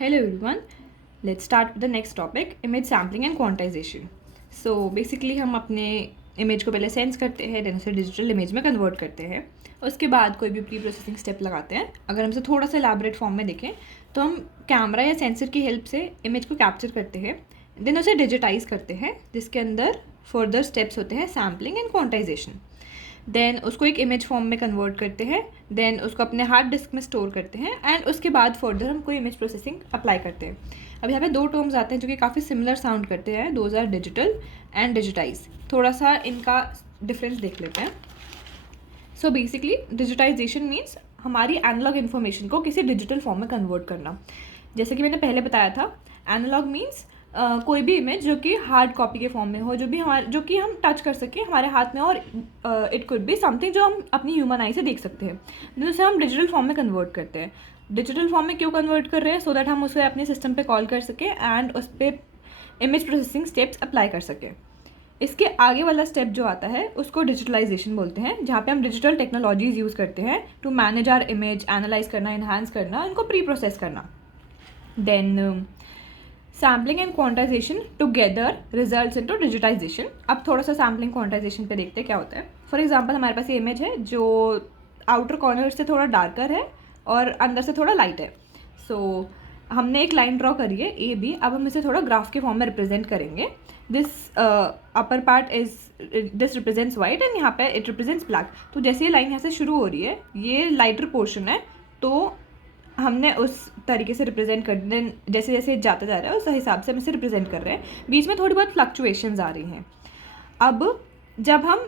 Hello everyone, let's start with the next topic, image sampling and quantization. So basically हम अपने image को पहले sense करते हैं, देन उसे डिजिटल इमेज में कन्वर्ट करते हैं. उसके बाद कोई भी प्री प्रोसेसिंग स्टेप लगाते हैं. अगर हम इसे थोड़ा सा एलैबोरेट फॉर्म में देखें तो हम कैमरा या सेंसर की हेल्प से इमेज को कैप्चर करते हैं, देन उसे डिजिटाइज करते हैं, जिसके अंदर फर्दर स्टेप्स होते हैं सैम्पलिंग एंड क्वांटाइजेशन. देन उसको एक इमेज फॉर्म में कन्वर्ट करते हैं, देन उसको अपने हार्ड डिस्क में स्टोर करते हैं, एंड उसके बाद फर्दर हम कोई इमेज प्रोसेसिंग अप्लाई करते हैं. अब यहाँ पे दो टर्म्स आते हैं जो कि काफ़ी सिमिलर साउंड करते हैं. Those are digital and digitise. थोड़ा सा इनका डिफरेंस देख लेते हैं. सो बेसिकली डिजिटाइजेशन मीन्स हमारी एनालॉग इन्फॉर्मेशन को किसी डिजिटल फॉर्म में कन्वर्ट करना. जैसे कि मैंने पहले बताया था, एनालॉग मीन्स कोई भी इमेज जो कि हार्ड कॉपी के फॉर्म में हो, जो कि हम टच कर सकें हमारे हाथ में, और इट कुड बी समथिंग जो हम अपनी ह्यूमन आई से देख सकते हैं, जिसे हम डिजिटल फॉर्म में कन्वर्ट करते हैं. डिजिटल फॉर्म में क्यों कन्वर्ट कर रहे हैं? सो दैट हम उसे अपने सिस्टम पे कॉल कर सकें एंड उस पर इमेज प्रोसेसिंग स्टेप्स अप्लाई कर सकें. इसके आगे वाला स्टेप जो आता है उसको डिजिटलाइजेशन बोलते हैं, जहाँ पे हम डिजिटल टेक्नोलॉजीज यूज़ करते हैं to manage our image, analyse करना, इन्हांस करना, इनको प्री प्रोसेस करना. Then sampling and quantisation together results into digitisation. अब थोड़ा सा सैम्पलिंग क्वांटाइजेशन पे देखते हैं क्या होता है. फॉर एग्जांपल हमारे पास ये इमेज है जो आउटर कॉर्नर से थोड़ा डार्कर है और अंदर से थोड़ा लाइट है. सो हमने एक लाइन ड्रॉ करी है ए बी. अब हम इसे थोड़ा ग्राफ के फॉर्म में रिप्रेजेंट करेंगे. This upper part this represents white and यहाँ पे इट रिप्रेजेंट्स ब्लैक. तो जैसे ये लाइन यहाँ से शुरू हो रही है, ये लाइटर पोर्शन है, तो हमने उस तरीके से रिप्रेजेंट कर, देन जैसे जैसे जाता जा रहा है उस हिसाब से हम इसे रिप्रेजेंट कर रहे हैं. बीच में थोड़ी बहुत फ्लक्चुएशंस आ रही हैं. अब जब हम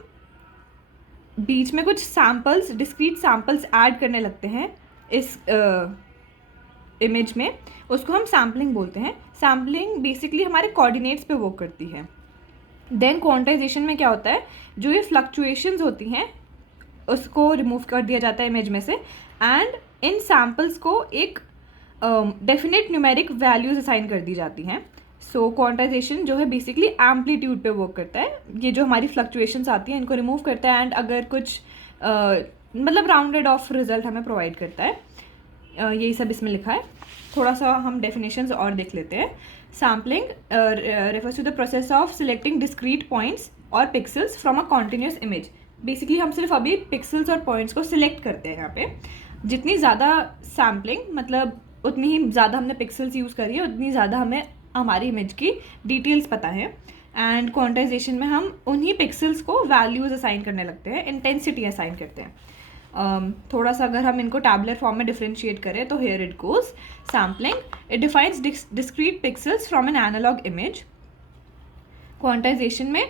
बीच में कुछ सैम्पल्स, डिस्क्रीट सैम्पल्स ऐड करने लगते हैं इस इमेज में, उसको हम सैम्पलिंग बोलते हैं. सैम्पलिंग बेसिकली हमारे कोऑर्डिनेट्स पे वर्क करती है. देन क्वांटाइजेशन में क्या होता है, जो ये फ्लक्चुएशंस होती हैं उसको रिमूव कर दिया जाता है इमेज में से, एंड इन सैम्पल्स को एक डेफिनेट न्यूमेरिक वैल्यूज असाइन कर दी जाती हैं. सो क्वांटाइजेशन जो है बेसिकली एम्पलीट्यूड पे वर्क करता है. ये जो हमारी फ्लक्चुएशंस आती हैं इनको रिमूव करता है, एंड अगर कुछ मतलब राउंडेड ऑफ रिजल्ट हमें प्रोवाइड करता है. यही सब इसमें लिखा है. थोड़ा सा हम डेफिनेशंस और देख लेते हैं. Sampling refers to the process of selecting discrete points और pixels from a continuous image. Basically हम सिर्फ अभी पिक्सल्स और पॉइंट्स को सिलेक्ट करते हैं. यहाँ पे जितनी ज़्यादा सैम्पलिंग, मतलब उतनी ही ज़्यादा हमने पिक्सल्स यूज़ करी है, उतनी ज़्यादा हमें हमारी इमेज की डिटेल्स पता है. एंड क्वांटाइजेशन में हम उन्हीं पिक्सल्स को वैल्यूज़ असाइन करने लगते हैं, इंटेंसिटी असाइन करते हैं. थोड़ा सा अगर हम इनको टैबुलर फॉर्म में डिफ्रेंशिएट करें तो here it goes. Sampling, it defines discrete pixels from an analog image. Quantization में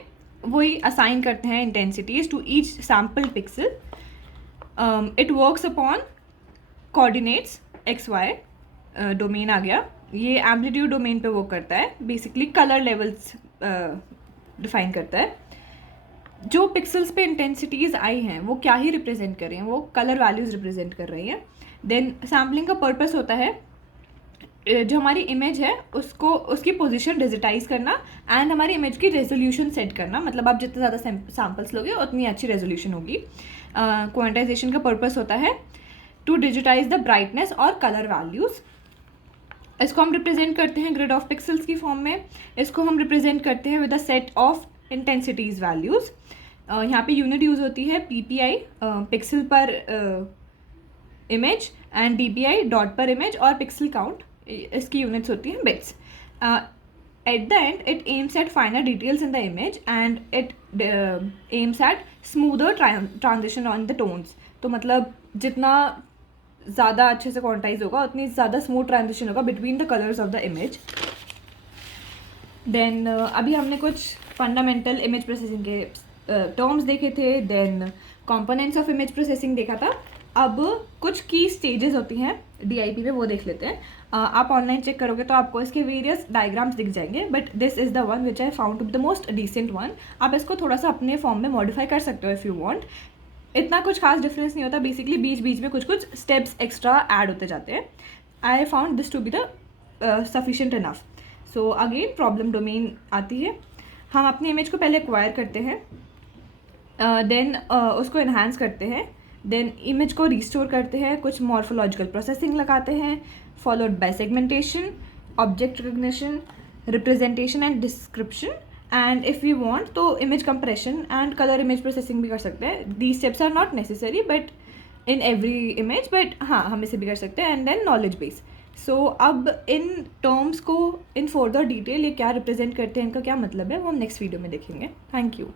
वही असाइन करते हैं intensities to each sample pixel. It works upon coordinates x y. Domain आ गया, ये एम्पलीट्यूड डोमेन पे वर्क करता है. बेसिकली कलर लेवल्स डिफाइन करता है. जो पिक्सल्स पे इंटेंसिटीज़ आई हैं वो क्या ही रिप्रेजेंट कर रही हैं, वो कलर वैल्यूज़ रिप्रेजेंट कर रही हैं. देन सैम्पलिंग का पर्पस होता है जो हमारी इमेज है उसको, उसकी पोजीशन डिजिटाइज करना, एंड हमारी इमेज की रेजोल्यूशन सेट करना. मतलब आप जितने ज़्यादा सैम्पल्स लोगे उतनी अच्छी रेजोल्यूशन होगी. क्वांटाइजेशन का पर्पस होता है टू डिजिटाइज द ब्राइटनेस और कलर वैल्यूज़. इसको हम रिप्रेजेंट करते हैं ग्रिड ऑफ पिक्सल्स की फॉर्म में. इसको हम रिप्रेजेंट करते हैं with a set of intensities values. यहाँ पे यूनिट यूज़ होती है PPI, पिक्सल पर इमेज, एंड DPI, डॉट पर इमेज, और पिक्सल काउंट, इसकी यूनिट्स होती हैं bits. At the end it aims at फाइनर details in the image, and it aims at smoother transition on the tones. तो मतलब जितना ज़्यादा अच्छे से क्वांटाइज होगा उतनी ज़्यादा स्मूथ ट्रांजिशन होगा between the colours of the image. Then अभी हमने कुछ फंडामेंटल इमेज प्रोसेसिंग के टर्म्स देखे थे. Then components of image processing देखा था. अब कुछ की स्टेजेस होती हैं DIP में, वो देख लेते हैं. आप ऑनलाइन चेक करोगे तो आपको इसके वेरियस डायग्राम्स दिख जाएंगे, but this is the one which I found to be the most decent one. आप इसको थोड़ा सा अपने फॉर्म में मॉडिफाई कर सकते हो इफ़ यू वांट. इतना कुछ खास डिफरेंस नहीं होता. बेसिकली बीच बीच में कुछ कुछ स्टेप्स एक्स्ट्रा ऐड होते जाते हैं. I found this to be the sufficient enough. So again problem domain आती है. हम अपनी इमेज को पहले एक्वायर करते हैं, देन उसको इन्हांस करते हैं, देन इमेज को रिस्टोर करते हैं, कुछ मॉर्फोलॉजिकल प्रोसेसिंग लगाते हैं, followed by segmentation, object recognition, representation and description, and if we want तो image compression and color image processing भी कर सकते हैं. These steps are not necessary but in every image, but हाँ हम इसे भी कर सकते हैं. And then knowledge base. So अब इन terms को in further detail ये क्या represent करते हैं, इनका क्या मतलब है, वो हम next video में देखेंगे. Thank you.